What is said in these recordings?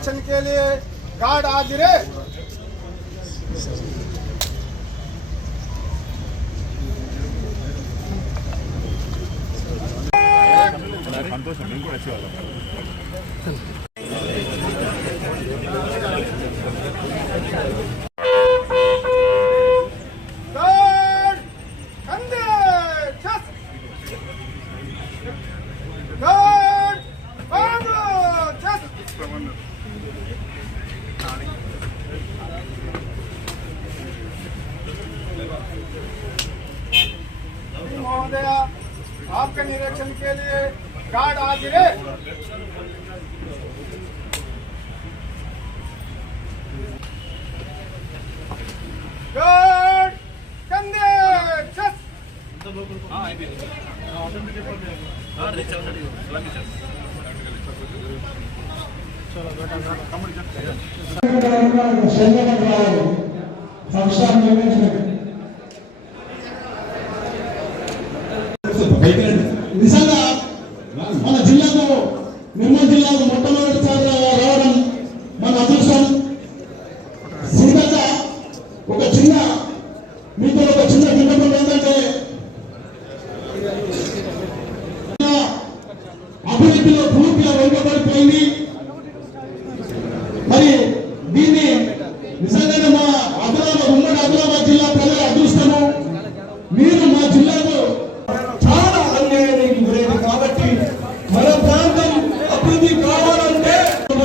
Election के लिए guard आज रे संतोष गया। आपके निरीक्षण के लिए कार्ड हाजिर कार्ड कंधे छत। चलो बेटा फ़ंक्शन मैनेजमेंट నిజంగా మన జిల్లాలో నిర్మల్ జిల్లాలో మొట్టమొదటిసారిగా రావడం మన అదృష్టం. సింగంగా ఒక చిన్న మీతో ఒక చిన్న విన్నపం ఏంటంటే అభివృద్ధిలో పూర్తిగా వెనుకబడిపోయింది. మరి దీన్ని నిజంగానే మా ఆదిలాబాద్ ఉమ్మడి ఆదిలాబాద్ జిల్లా ప్రజల అదృష్టము మీరు మా జిల్లాకు చాలా అన్యాయానికి గురైంది కాబట్టి మన ప్రాంతం అభివృద్ధి కావాలంటే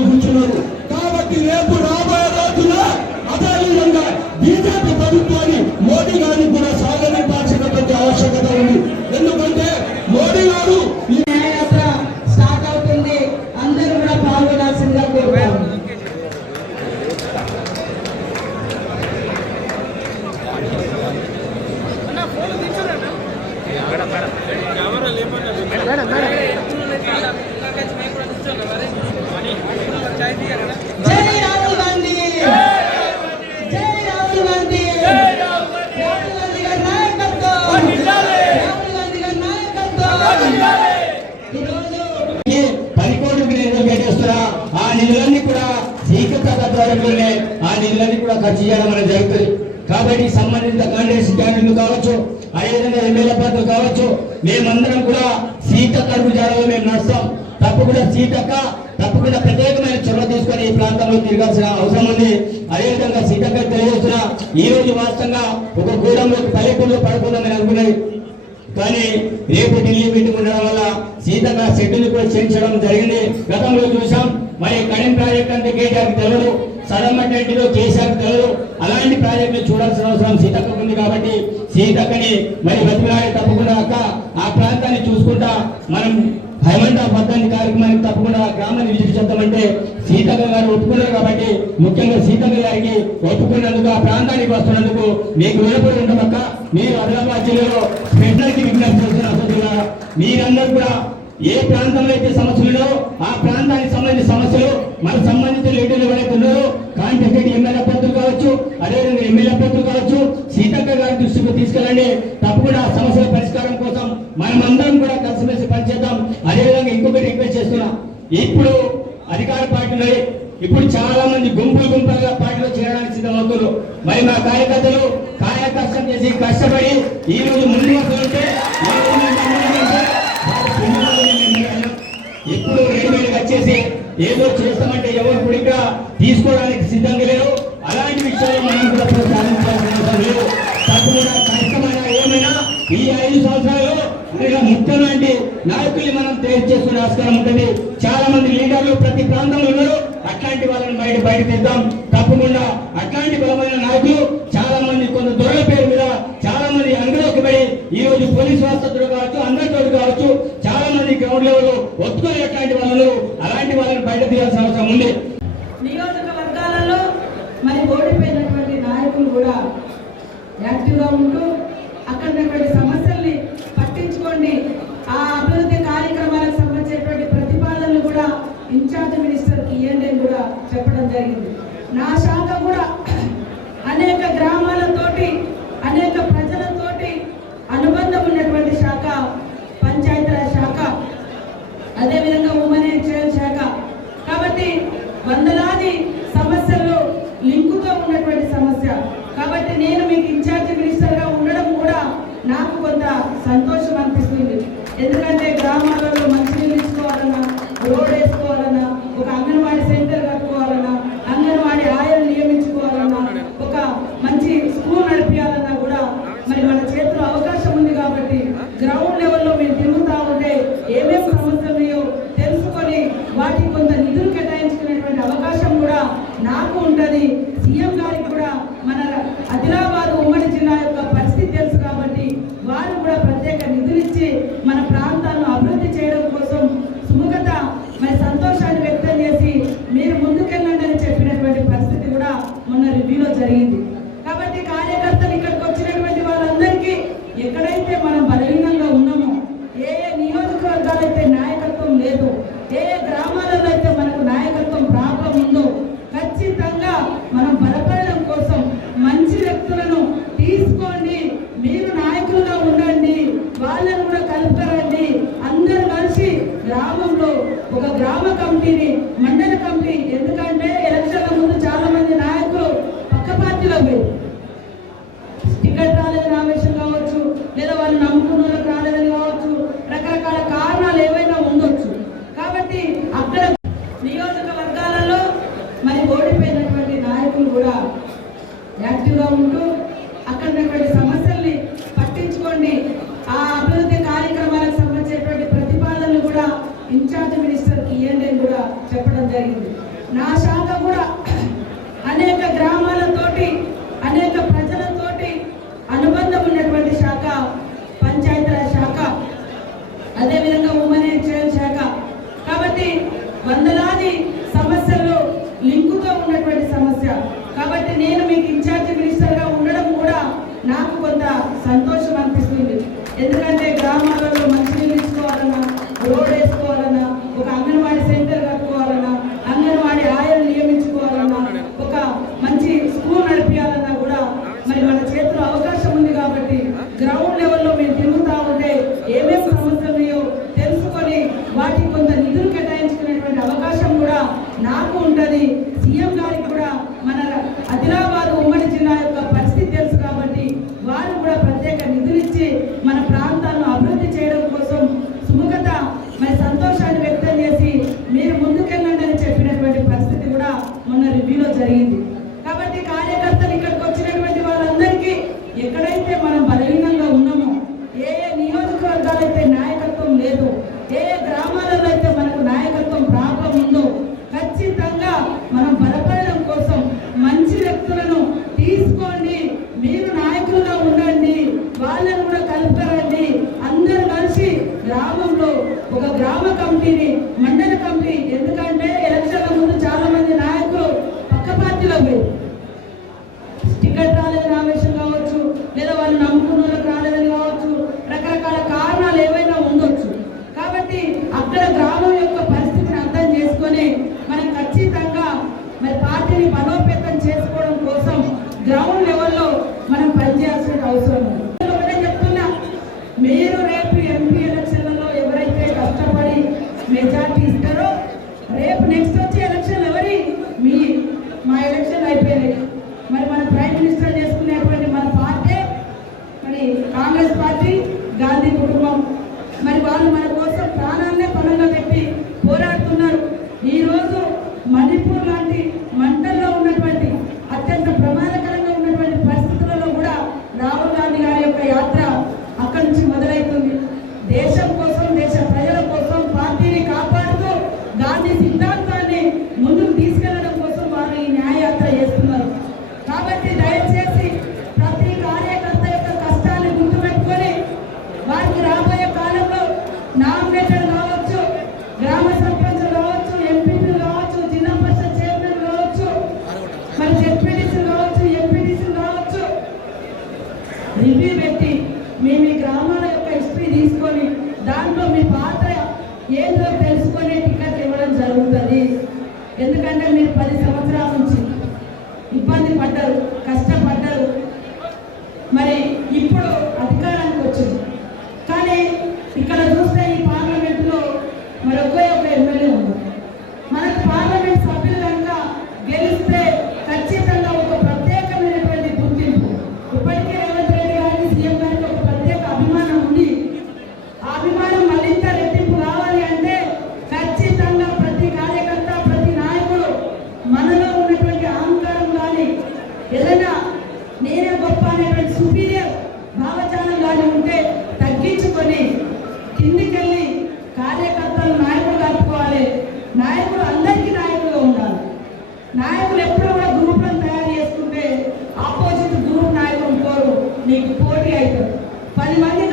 కూర్చున్నారు కాబట్టి రేపు రాబోయే రోజున అదే విధంగా బీజేపీ ప్రభుత్వాన్ని మోడీ గారిని కూడా సాగనింపాల్సినటువంటి ఆవశ్యకత ఉంది ఎందుకంటే మోడీ గారు ఈ న్యాయయాత్ర స్టార్ట్ అవుతుంది అందరూ కూడా పాల్గొనాల్సిందిగా కోరుతాము జై రాహుల్ గాంధీ జై రాహుల్ గాంధీ రాహుల్ గాంధీ గారి నాయకత్వం రాహుల్ గాంధీ గారి నాయకత్వం ఈరోజు ఈ పది కోట్లు నిధులు కేటాయిస్తున్నా ఆ నిధులన్నీ కూడా సీకత ద్వారంలోనే ఆ నిధులన్నీ కూడా ఖర్చు చేయడం అనేది జరుగుతుంది. కాబట్టి సంబంధిత కాంగ్రెస్ క్యాండిడేట్లు కావచ్చు అదేవిధంగా ఎమ్మెల్యే అభ్యర్థులు కావచ్చు మేమందరం కూడా సీతక్క అడుగు జాడలో మేము నడుస్తాం. తప్పకుండా సీతక్క తప్పకుండా ప్రత్యేకమైన చొరవ తీసుకొని ఈ ప్రాంతంలో తిరగాల్సిన అవసరం ఉంది. అదేవిధంగా సీతక్క తెలియజేసిన ఈ రోజు వాస్తవంగా ఒక గూడంలో పల్లెటూరులో పడుకుందామని అనుకున్నది కానీ రేపు ఢిల్లీ మీటింగ్ ఉండడం వల్ల సీతక్క షెడ్యూల్ కూడా చేయించడం జరిగింది. గతంలో చూసాం మరి కడెం ప్రాజెక్ట్ అంటే కేటీఆర్ తెలియదు సదమ్మటెడ్డిలో కేసీఆర్ తెలియదు అలాంటి ప్రాజెక్టులు చూడాల్సిన అవసరం సీతక్క ఉంది కాబట్టి సీతక్కని మరి బతిమలాడి తప్పకుండా అక్క ఆ ప్రాంతాన్ని చూసుకుంటా మనం హైమంత పద్ధతి కార్యక్రమానికి తప్పకుండా గ్రామాన్ని విజిట్ చేద్దామంటే సీతక్క గారు ఒప్పుకున్నారు కాబట్టి ముఖ్యంగా సీతక్క గారికి ఒప్పుకున్నందుకు ఆ ప్రాంతానికి వస్తున్నందుకు మీకు రుణపడి ఉండమక్క. మీరు ఆదిలాబాద్ జిల్లాలో స్పెషల్కి విజ్ఞప్తి చేస్తున్న అసలు మీరందరూ కూడా ఏ ప్రాంతంలో అయితే సమస్యలు ఆ ప్రాంతానికి సంబంధించిన సమస్యలు మన సంబంధిత లీడర్లు ఎవరైతే ఉన్నారో కాంటాక్ట్ ఎమ్మెల్యే అభ్యర్థులు కావచ్చు అదేవిధంగా ఎమ్మెల్యే అభ్యర్థులు కావచ్చు సీతక్క గారి దృష్టికి తీసుకెళ్ళండి. తప్పకుండా ఆ సమస్యల పరిష్కారం కోసం మనమందరం కూడా కలిసిమెలిసి పనిచేద్దాం. అదేవిధంగా ఇంకొకటి రిక్వెస్ట్ చేస్తున్నా. ఇప్పుడు అధికార పార్టీలో ఇప్పుడు చాలా మంది గుంపులు గుంపులుగా పార్టీలో చేరడానికి సిద్ధమవుతున్నారు. మరి మా కార్యకర్తలు కాయ కష్టం చేసి కష్టపడి ఈ రోజు ముందు ఏదో చేస్తామంటే ఎవరు కూడా తీసుకోవడానికి సిద్ధంగా లేరు. అలాంటి విషయాలు మనం కూడా ప్రోత్సహించాల్సిన అవసరం లేదు. తప్పకుండా కష్టమైన ఏమైనా ఈ ఐదు సంవత్సరాలు ఇంకా ముఖ్యం లాంటి నాయకుల్ని మనం తయారు చేసుకునే ఆస్కారం ఉంటుంది. చాలా మంది లీడర్లు ప్రతి ప్రాంతంలో ఉన్నారు. అట్లాంటి వాళ్ళని బయట బయట తెద్దాం. తప్పకుండా అట్లాంటి బలమైన నాయకులు ఉంది. నియోజకవర్గాలలో మరి ఓడిపోయినటువంటి నాయకులు కూడా యాక్టివ్గా ఉంటూ అక్కడ సమస్యల్ని పట్టించుకోండి. ఆ అభివృద్ధి కార్యక్రమాలకు సంబంధించినటువంటి ప్రతిపాదనలు కూడా ఇన్ఛార్జ్ మినిస్టర్కి ఇవ్వండి కూడా చెప్పడం జరిగింది. నా శాఖ అనిపిస్తుంది. ఎందుకంటే గ్రామాలలో మంచినీళ్ళు ఇచ్చుకోవాలన్నా రోడ్ వేసుకోవాలి go. కాబట్టి నేను మీకు ఇన్ఛార్జ్ మినిస్టర్గా ఉండడం కూడా నాకు కొంత సంతోషం అనిపిస్తుంది. ఎందుకంటే para ir ఏంటో తెలుసుకునే టికెట్ ఇవ్వడం జరుగుతుంది. ఎందుకంటే మీరు పది సంవత్సరాల నుంచి నీకు పోటీ అవుతారు పది మంది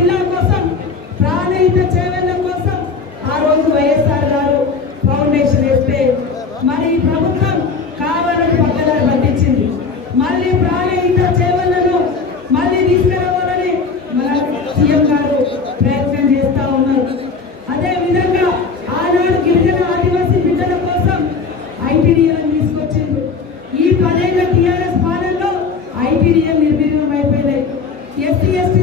జిల్లా కోసం ప్రాణహిత చేవెళ్ళ కోసం ఆ రోజు వైఎస్ఆర్ గారు ఫౌండేషన్ వేస్తే మరి ప్రభుత్వం కావాలని పక్కదారి పట్టించింది. మళ్ళీ ప్రాణహిత చేవెళ్ళను మళ్ళీ తీసుకురావాలని మన సీఎం గారు ప్రయత్నం చేస్తా ఉన్నారు. అదే విధంగా ఆనాడు గిరిజన ఆదివాసీ బిడ్డల కోసం ఐటీడీఎల్ తీసుకొచ్చింది ఈ పదేళ్ళ టీఆర్ఎస్ పాలనలో ఐటీడీఎల్ నిర్వీర్యం అయిపోయినాయి. SC ST